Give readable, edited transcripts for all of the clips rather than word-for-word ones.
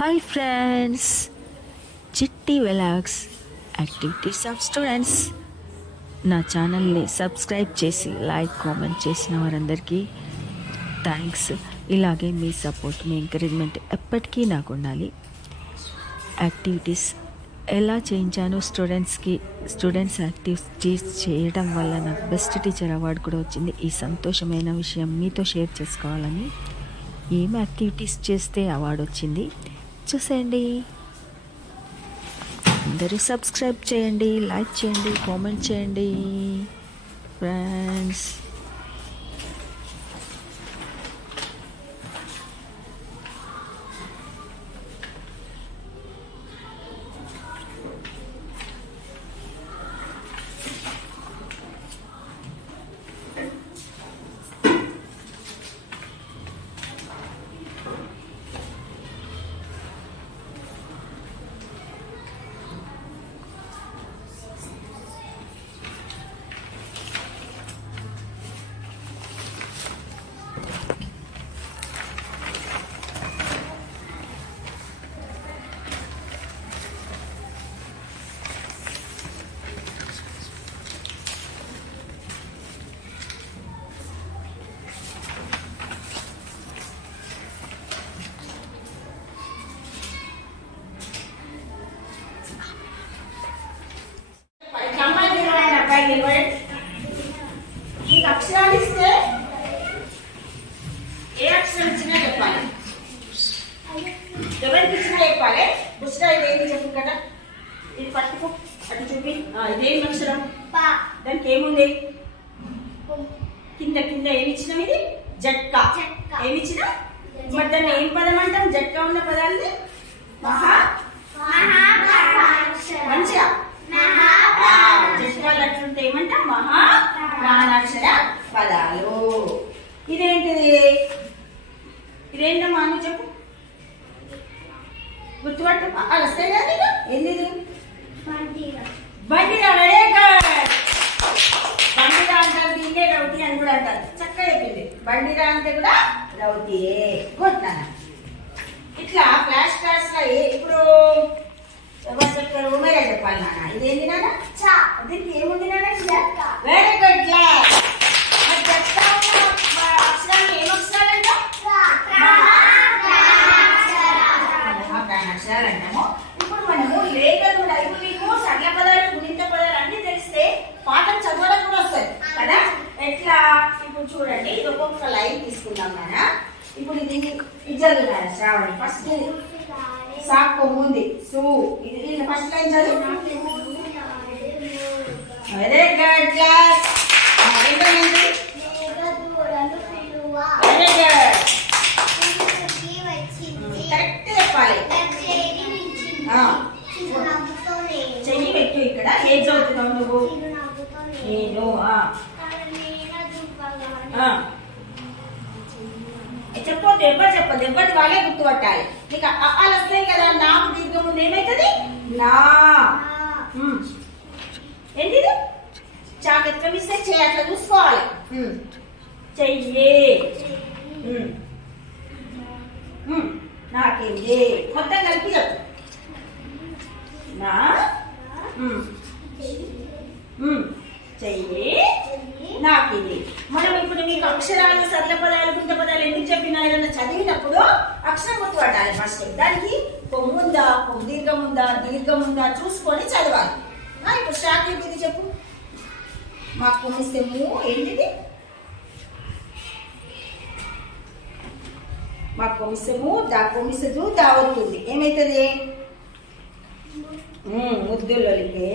Hi friends, చిట్టి వెలాగ్స్ activities of students. నా ఛానల్ని సబ్స్క్రైబ్ చేసి లైక్ కామెంట్ చేసిన వారందరికీ థ్యాంక్స్. ఇలాగే మీ సపోర్ట్, మీ ఎంకరేజ్మెంట్ ఎప్పటికీ నాకు ఉండాలి. యాక్టివిటీస్ ఎలా చేయించాను స్టూడెంట్స్ యాక్టివిటీస్ చేయడం వల్ల నాకు బెస్ట్ టీచర్ అవార్డు కూడా వచ్చింది. ఈ సంతోషమైన విషయం మీతో షేర్ చేసుకోవాలని ఏం యాక్టివిటీస్ చేస్తే అవార్డు వచ్చింది చూసేయండి. అందరూ సబ్స్క్రైబ్ చేయండి, లైక్ చేయండి, కామెంట్ చేయండి ఫ్రెండ్స్. మీకు అక్షరాలు ఇస్తే ఏ అక్షరం ఇచ్చినా చెప్పాలి, ఎవరికి ఇచ్చినా చెప్పాలి. బుస్రా ఇదేంటి చెప్పు కదా, ఇది పట్టుకో, అటు చూపి. ఇదేం అక్షరం? దానికి ఏముంది? కింద కింద ఏమి ఇచ్చినాం? ఇది జట్కా. ఏమి ఇచ్చినా? మరి దాన్ని ఏం పదం అంటాం? జట్కా ఉన్న పదాన్ని మంచిగా జట్కాలు అట్లుంటే ఏమంటాం? మహా ప్రాణాక్షర పదాలు. ఇదేంటిది? ఇదేంటమ్మా అని చెప్పు, గుర్తుపట్టు. అలా వస్తాయి కదా నీకు. ఏంది? బండిరా. Very good. బండిరా అంటారు, దీన్నే రౌతి అని కూడా అంటారు. చక్కగా చెప్పింది. బండిరా అంటే కూడా రౌతియే. గుడ్ నాన్న. ఇట్లా ఫ్లాష్ క్లాస్ లో ఇప్పుడు ఎవరు చెప్తారు? మీరే చెప్పాలి నాన్న. ఇదేంటి నాన్న? దీనికి ఏముంది నాన్న? Very good class. అక్షరాలు ఏం అక్షరాలంట? మహాప్రాణాక్షరాలు అంటాము. ఇప్పుడు మనము లేఖలు, రైతులు, సరళ పదాలు, గుణింత పదాలు అన్ని తెలిస్తే పాఠం చదవడం కూడా వస్తుంది కదా. ఎట్లా? ఇప్పుడు చూడండి, ఇది ఒక్కొక్క లైన్ తీసుకుందాం నాన్న. ఇప్పుడు ఇది చదువుతారు శ్రావణి. ఫస్ట్ సాక్ కొమ్ముంది సు. ఇది ఫస్ట్ లైన్ చదువు. Very good class. Very good. Correct చెప్పాలి. చెయ్యి పెట్టు ఇక్కడ. ఏం చదువుతున్నావు నువ్వు? నేను. చెప్పొద్దు, ఎవరు చెప్పదు, ఎవరి వాళ్ళే గుర్తుపట్టాలి. నీకు అలా వస్తాయి కదా. నాకు దీర్ఘం ముందు ఏమైతుంది? నా. ఏంటిది? చాకెత్తం ఇస్తే చెయ్యి అట్లా చూసుకోవాలి. చెయ్యి. నాకేంది? మొత్తం కలిపి చెప్పు. నా చెయ్యి నాకిది. మనం ఇప్పుడు మీకు అక్షరాలు, సరళ పదాలు, గుంట పదాలు ఎందుకు చెప్పినా ఏదన్నా చదివినప్పుడు అక్షరం గుర్తుపట్టాలి ఫస్ట్. దానికి కొమ్ముందా, దీర్ఘం ఉందా, దీర్ఘం ఉందా చూసుకొని చదవాలి. ఇప్పుడు స్టార్ట్ ఏంటిది చెప్పు. మాకు కొమ్మిస్తే మూ. ఏంటిది? మాకు కొమ్మిస్తే మూ, దా కొమ్మిస్తే దూ, దా అవుతుంది. ఏమైతుంది? ముద్దులొలికే.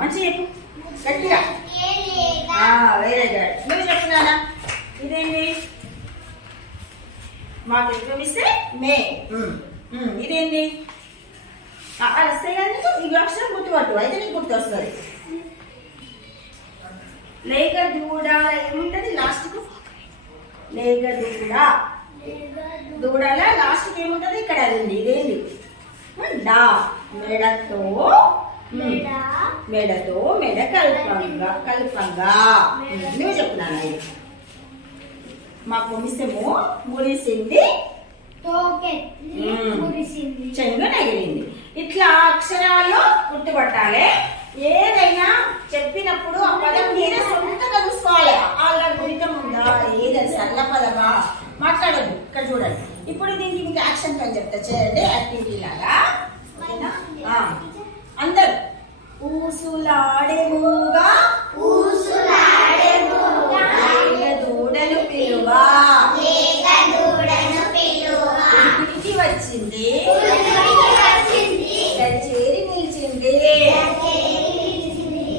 మంచి చెప్పు గట్టిగా. Very good. నువ్వు చెప్తున్నానా? ఇదేంటి? మాకు ఎక్కిస్తే మే. ఇదేంటి? అలా వస్తాయి కదా నీకు. ఈ అక్షరం గుర్తుపట్టు, అయితే నీకు గుర్తు వస్తుంది. లేక దూడ ఏముంటది లాస్ట్కు? లేక దూడ. దూడల లాస్ట్కి ఏముంటది? ఇక్కడ అది ఉంది. ఇదేంటి? డా. మెడతో. మెడతో మెడ కల్పంగా. నువ్వు చెప్తున్నాను. మా కొమిసము మురిసింది చెంగు ఎగిరింది. ఇట్లా అక్షరాలు గుర్తుపట్టాలి. ఏదైనా చెప్పినప్పుడు ఆ పదం మీరే సొంతంగా చూసుకోవాలి. వాళ్ళ గురితం ఉందా, ఏదైనా సరళ పదమా మాట్లాడదు. ఇక్కడ చూడండి. ఇప్పుడు దీనికి మీకు యాక్షన్ ప్లాన్ చెప్తా, చేయండి యాక్టివిటీ లాగా. అందరు ఊసులాడేముగా దూడలు పిలువా ఇంటికి వచ్చింది చేరి నిలిచింది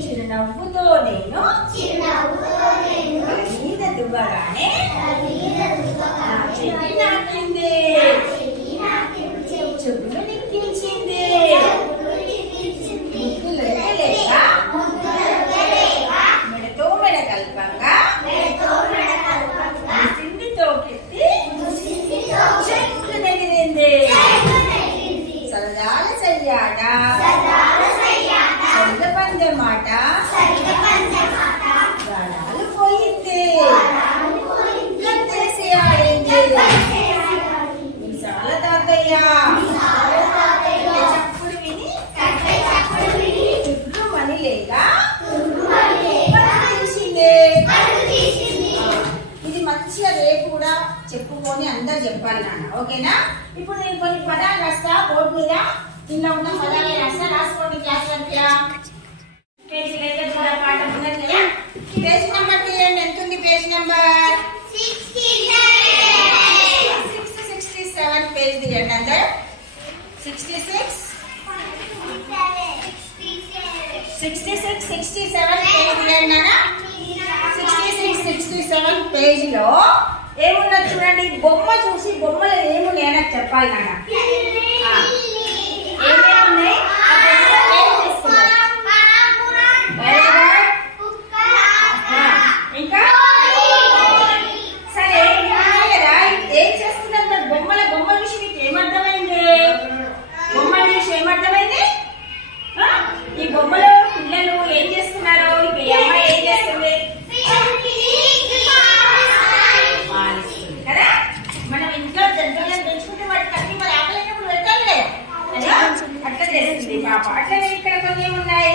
చిరునవ్వుతో నేను మీద దువ్వగానే చెట్టు నాటింది చెప్పులు నిక్కించింది మెడతో మెడ కల్పంగా సింధితోకెత్తి చెట్లు నెగిరింది సరదాల సయ్యాట సరిగ పందె మాట గాడాలు పోయింది గంతేసి ఆడింది విశాల తాతయ్య చప్పుడు విని చుట్టూ మని లేదా ఇది మంచిగా రేపు కూడా చెప్పుకొని అందరు చెప్పాలి నాన్న, ఓకేనా? ఇప్పుడు నేను కొన్ని పదాలు రాస్తా బోర్డు మీద. ఇంట్లో ఉన్న పదాలు రాస్తా, రాసుకోండి క్లాస్ వర్క్. పేజీ అయితే కూడా పాఠం ఉన్నది కదా. పేజ్ నెంబర్ తీయండి. ఎంత ఉంది పేజ్ నెంబర్? 67 పేజ్ తీయండి అందరు. 66 67 పేజ్ తీయండి నాన్న. 67 పేజ్ లో ఏమున్నది చూడండి. బొమ్మ చూసి బొమ్మలో ఏమున్నాయి నాకు చెప్పాలి నాన్న. ఏమేమున్నాయి ఇంకా సరే కదా. ఏం చేస్తున్నారు మరి? బొమ్మ చూసి మీకు ఏమర్థమైంది? బొమ్మల చూసి ఏమర్థమైంది? ఈ బొమ్మలో పిల్లలు ఏం చేస్తున్నారు? ఈ అమ్మాయి ఏం చేస్తుంది? కదా. మనం ఇంట్లో జంతువులను పెంచుకుంటే వాటికి అన్ని మరి ఆకలినప్పుడు పెట్టాలి. అట్లా చేస్తుంది పాప. అట్లనే ఇక్కడ కొన్ని ఏమున్నాయి?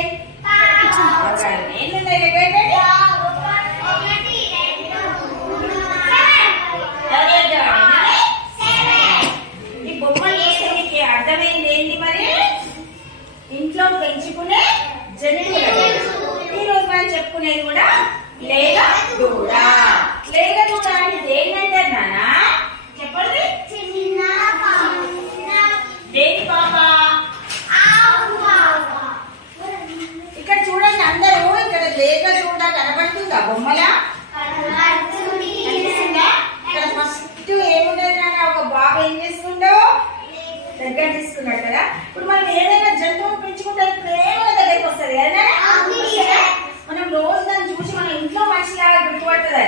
ఈ బొమ్మలు చేసేది అర్థమైంది ఏంటి మరి? ఇంట్లో పెంచుకునే జంతువులు. ఈ రోజు మనం చెప్పుకునేది కూడా లేగ దూడ. లేగ దూడ అంటే ఏంటంటారు నాన్న? చెప్పండి. దేని పాప? ఇక్కడ చూడండి అందరూ. ఇక్కడ లేగ దూడ కనబడుతుందా బొమ్మలా? కనిపిస్తుందా? ఇక్కడ ఫస్ట్ ఏముండదు నాన్న, ఒక బాబు ఏం చేస్తుండో దగ్గర తీసుకున్నాడు కదా. ఇప్పుడు మనం ఏదైనా జంతువు పెంచుకుంటే ప్రేమ దగ్గరికి వస్తుంది కదా. మనం రోజు దాన్ని చూసి మన ఇంట్లో మనిషిలాగా గుర్తుపడుతుంది.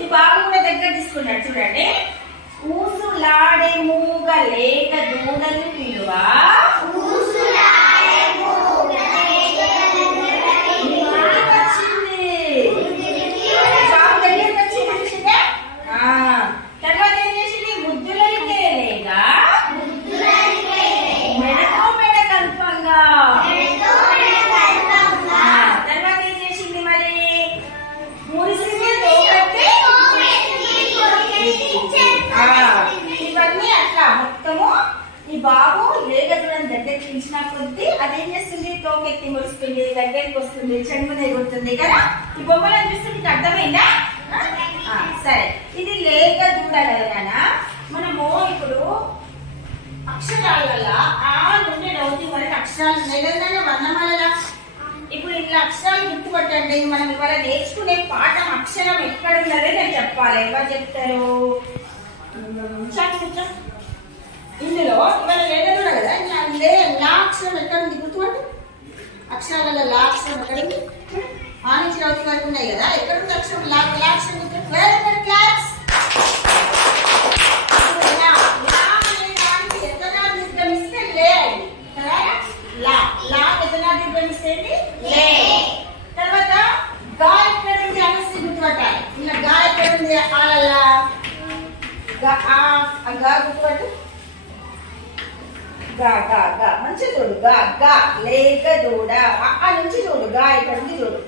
ఈ బాబు కూడా దగ్గర తీసుకున్నాడు చూడండి. ఊసులాడే మూగ లేగ దూడలు పిలువా వచ్చింది. బాబు దగ్గరికి వచ్చి మనిషిగా తర్వాత ఏం చేసింది? ముద్దులకే లేగా మెడతో మెడ కల్పంగా. తర్వాత ఏం చేసింది మరి? మురిసింది తోకట్టి. ఇవన్నీ అట్లా మొత్తము ఈ బాబు లేగదూడని దగ్గరికి పిలిచిన కొద్దీ అదేం చేస్తుంది? తోకెత్తి మురుస్తుంది, దగ్గరికి వస్తుంది, చెంగు ఎగురుతుంది కదా. ఈ బొమ్మలు అనిపిస్తుంది. మీకు అర్థమైందా? సరే, ఇది లేగ దూడ కదా. మనము ఇప్పుడు అక్షరాల ఆ నుండి రౌతి వరకు అక్షరాలు ఉన్నాయి కదా వర్ణమాల. ఇప్పుడు ఇట్లా అక్షరాలు గుర్తుపట్టండి. మనం ఇవాళ నేర్చుకునే పాఠం అక్షరం ఎక్కడ ఉన్నదే నేను చెప్పాలి. ఎవరు చెప్తారు? ఇందులో ఇవాళ లేదూ కదా. లా అక్షరం ఎక్కడ ఉంది గుర్తుపట్టు. అక్షరాలలో లా అక్షరం ఎక్కడ ఉంది? ఆ నుంచి రౌతి వరకు ఉన్నాయి కదా. ఎక్కడ ఉంది అక్షరం? లా అక్షరం గుర్తు. క్లాస్ తర్వాత గా ఎక్కడ ఉంది అనేసి గుర్తుపట్టాలి. ఇలా గా ఎక్కడ ఉంది? ఆలల్లా గా గుర్తుపట్టు. గా గా గా మంచి చూడు. గా గా లేక దూడ. ఆ నుంచి చూడు. గా ఇక్కడ ఉంది చూడు.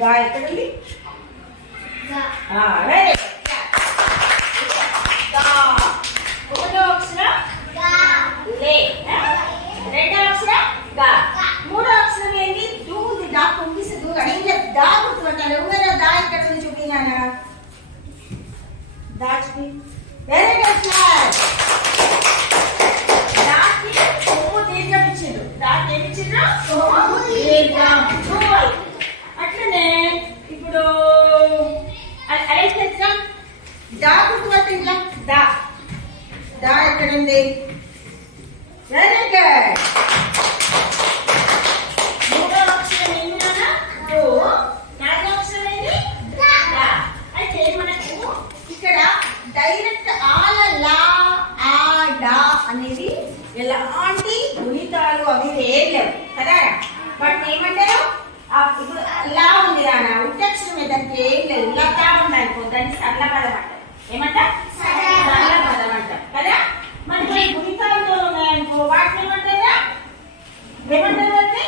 గా ఎక్కడుంది? Very good. ఒకటో అక్షరం లే. రెండో అక్షరం గా. మూడో అక్షరం ఏంటి? దూది. దా పంపిస్తే దూరం. ఇంకా దా గుర్తుపట్టాలి. ఎవరైనా దా ఇక్కడ ఉంది చూపినానా? దా చూపి. Very good. దాకి కొమ్ము దీర్ఘం ఇచ్చిండ్రు. దాకి ఏమి ఇచ్చిండ్రు? కొమ్ము దీర్ఘం. అట్లనే ఇప్పుడు దా గుర్తుపట్టి ఇట్లా దా. దా ఎక్కడ ఉంది? Very good. మూడో అక్షరం ఏంటన్నా? దో. నాలుగో అక్షరం ఏంటి? దా. అయితే మనకు ఇక్కడ డైరెక్ట్ ఆల లా ఆ డా అనేది ఎలాంటి గుణితాలు అవి ఏం లేవు కదా. బట్ ఏమంటారు? ఇప్పుడు లా ఉంది రానా ఉట్టక్షరం దానికి ఏం లేదు. లతా ఉందనుకో దాన్ని సరళ పదం అంటారు. ఏమంటారు? సరళ పదం అంటారు కదా. మనకి గుణితాలతో ఉన్నాయనుకో వాటిని ఏమంటారా? ఏమంటారు అంటే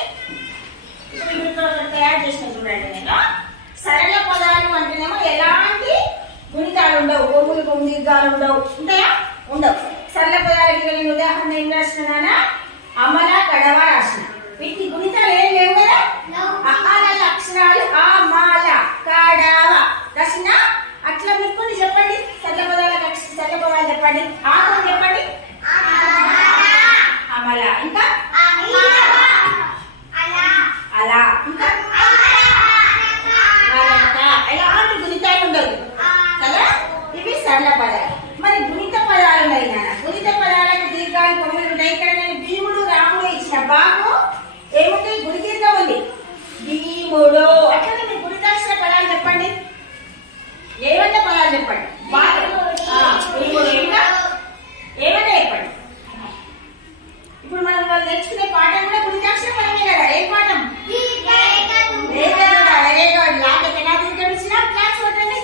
ఇప్పుడు తయారు చేసిన చూడండి. నేను సరళ పదాలు అంటేనేమో ఎలాంటి గుణితాలు ఉండవు. కొమ్ములు దీర్ఘాలు ఉండవు. ఉంటాయా? ఉండవు. సరళ పదాలకి నేను ఉదాహరణ ఏం రాసినానా? అమల కడవ రాసిన. వీటికి గుణితాలు ఏం లేవు కదా. అక్షరాలు ఆ మాల కడవ రాసిన. అట్లా మీరు కొన్ని చెప్పండి. సరళ పదాలకు సరళ పదాలు చెప్పండి. ఆతో చెప్పండి. అమల. ఇంకా అలా. ఇంకా ఎలాంటి గుణితాలు ఉండవు కదా. ఇవి సరళ పదాలు. మరి గుణిత పదాలు ఉన్నాయి నాన్న. గుణిత పదాలకు దీర్ఘాలు కొమ్ములు ఉన్నాయి. ఇక్కడ నేను భీముడు రాముడు ఇచ్చిన బాగు ఏముంది? గుడి దీర్ఘం ఉంది. భీముడు. అట్లనే మీరు గుణితాక్షర పదాలు చెప్పండి. ఏమంటే పదాలు చెప్పండి. భీముడు. ఇంకా ఏమంటే చెప్పండి. ఇప్పుడు మనం వాళ్ళు నేర్చుకునే పాఠం కూడా గుణితాక్షర పదమే కదా. ఏ పాఠం? లాభం ఎలా దీర్ఘమిచ్చినా క్లాస్ కొట్టండి.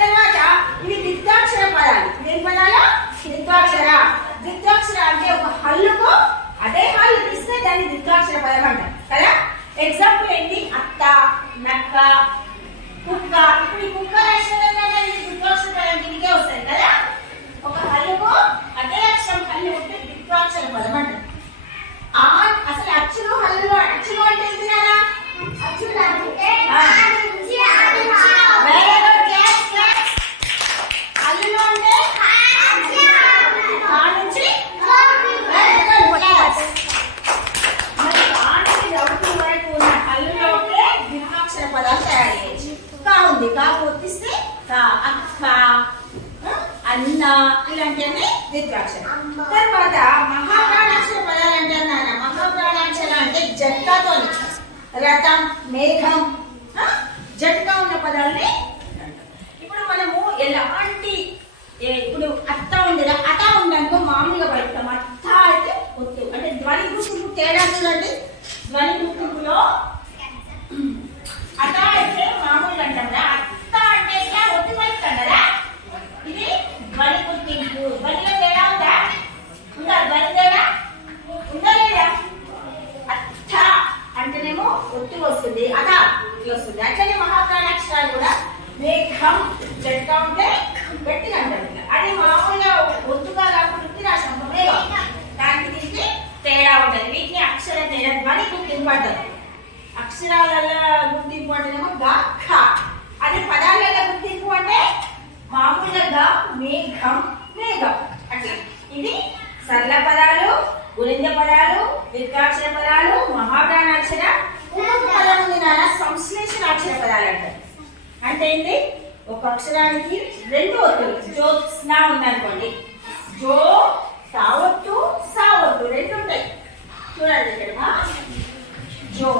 తర్వాత ఇవి దిత్వాక్షర పదాలు. ఏం పదాలు? దిత్వాక్షర. దిత్వాక్షర అంటే ఒక హల్లుకు అదే హల్లు తీస్తే దాన్ని దిత్వాక్షర పదం అంటారు కదా. ఎగ్జాంపుల్ ఏంటి? అత్త, నక్క, కుక్క. ఇప్పుడు ఈ కుక్క రాష్ట్రంలో దిత్వాక్షర పదం కిందకే వస్తుంది కదా. ఒక హల్లుకు అదే అక్షరం హల్లు ఉంటే దిత్వాక్షర పదం అంటారు. అసలు అచ్చులు హల్లులు అచ్చులు అంటే ఏంటి నాన్న? అచ్చులు అంటే హల్లులు అంటే పదాలు తయారు చేయొచ్చు. కా ఉంది. కా పొత్తిస్తే కా, అక్క, అన్న ఇలాంటివన్నీ ద్విత్వాక్షరం. తర్వాత మహాప్రాణాక్షర పదాలు అంటారు నాన్న. మహాప్రాణాక్షర అంటే జట్కాతో రథం, మేఘం, జట్కా ఉన్న పదాలని. ఇప్పుడు మనము ఎలాంటి ఇప్పుడు అత్త ఉంది. అత ఉందనుకో మామూలుగా పలుకుతాం. అత్త అయితే ఒత్తు అంటే ధ్వని గుర్తింపు తేడా చూడండి. ధ్వని గుర్తింపులో అత అయితే మామూలుగా అంటాం కదా. అత్త అంటే ఇట్లా ఒత్తి పలుకుతాం కదా. ఇది ధ్వని గుర్తింపు. ధ్వనిలో తేడా ఉందా? ఉందా? ధ్వని తేడా ఉందా లేదా? అత్త అంటేనేమో ఒత్తి వస్తుంది. అత ఇట్లా వస్తుంది. అట్లనే మహాప్రాణాక్షరాలు కూడా మేఘం జట్కా ఉంటే గట్టిగా అంటారు. అది మామూలుగా ఒత్తుగా కాకుండా ఉత్తి రాసినప్పుడు మేఘం. దానికి దీనికి తేడా ఉంటుంది. వీటిని అక్షర తేడా ధ్వని గుర్తింపు అంటారు. అక్షరాలలో గుర్తింపు అంటేనేమో గా ఖ. అదే పదాలలో గుర్తింపు అంటే మామూలుగా గా మేఘం మేఘం అట్లా. ఇది సరళ పదాలు, గుణిత పదాలు, ద్విత్వాక్షర పదాలు, మహాప్రాణాక్షర. ఇంకొక పదం ఉంది నాన్న, సంశ్లేషణాక్షర పదాలు అంటారు. అంటే ఏంటి? ఒక అక్షరానికి రెండు ఒత్తులు. జ్యోత్స్నా ఉందనుకోండి. జో సావొత్తు సావొత్తు రెండు ఉంటాయి. చూడండి ఇక్కడ జో